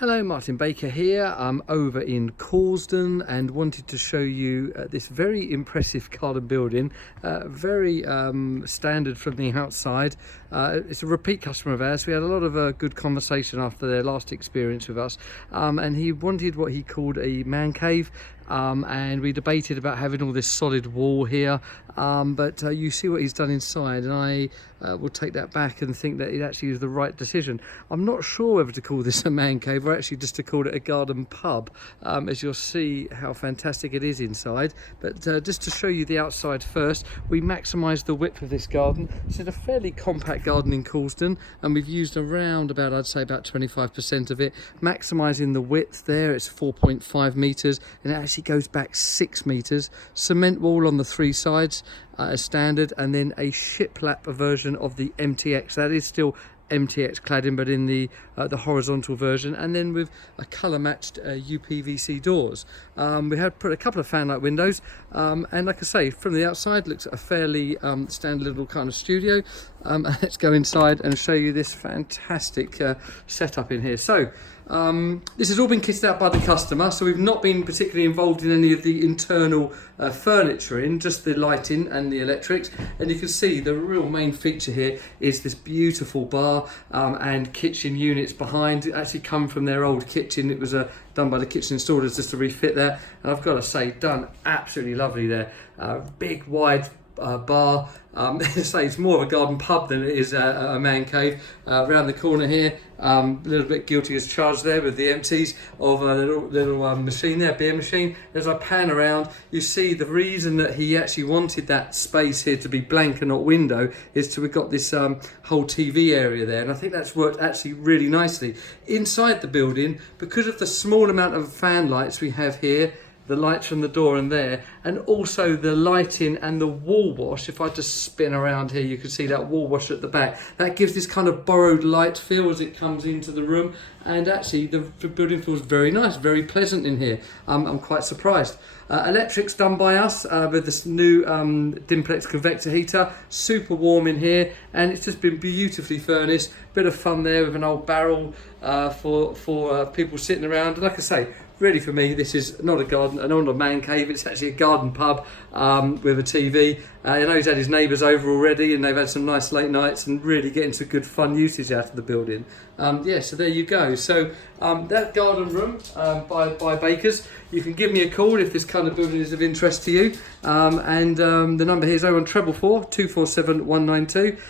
Hello, Martin Baker here. I'm over in Causden and wanted to show you this very impressive garden building, very standard from the outside. It's a repeat customer of ours. We had a lot of good conversation after their last experience with us, and he wanted what he called a man cave. And we debated about having all this solid wall here, but you see what he's done inside, and I will take that back and think that it actually is the right decision. I'm not sure whether to call this a man cave or actually just to call it a garden pub, as you'll see how fantastic it is inside. But just to show you the outside first, we maximised the width of this garden. It's a fairly compact garden in Causden, and we've used around about, I'd say about 25% of it, maximising the width there. It's 4.5 metres, and it actually goes back 6 metres. Cement wall on the three sides as standard, and then a shiplap version of the MTX. That is still MTX cladding, but in the horizontal version, and then with a colour matched UPVC doors. We had put a couple of fanlight windows, and like I say, from the outside looks a fairly standard little kind of studio. Let's go inside and show you this fantastic setup in here. So this has all been kitted out by the customer, so we've not been particularly involved in any of the internal furniture, just the lighting and the electrics. And you can see the real main feature here is this beautiful bar and kitchen units behind. It actually come from their old kitchen. It was done by the kitchen installers just to refit there, and I've got to say, done absolutely lovely there. Big wide bar. Say it's more of a garden pub than it is a man cave. Around the corner here, a little bit guilty as charged there with the empties of a little machine there, beer machine. As I pan around, you see the reason that he actually wanted that space here to be blank and not window is to we've got this whole TV area there, and I think that's worked actually really nicely. Inside the building, because of the small amount of fan lights we have here, the lights from the door and there, and also the lighting and the wall wash. If I just spin around here, you can see that wall wash at the back. That gives this kind of borrowed light feel as it comes into the room, and actually the building feels very nice, very pleasant in here. I'm quite surprised. Electrics done by us with this new Dimplex convector heater, super warm in here, and it's just been beautifully furnished. Bit of fun there with an old barrel for people sitting around. And like I say, really for me, this is not a garden, not a man cave. It's actually a garden pub with a TV. I know he's had his neighbours over already, and they've had some nice late nights and really getting some good fun usage out of the building. Yeah, so there you go. So that garden room by Bakers. You can give me a call if this kind of building is of interest to you. The number here is 01444 247 192.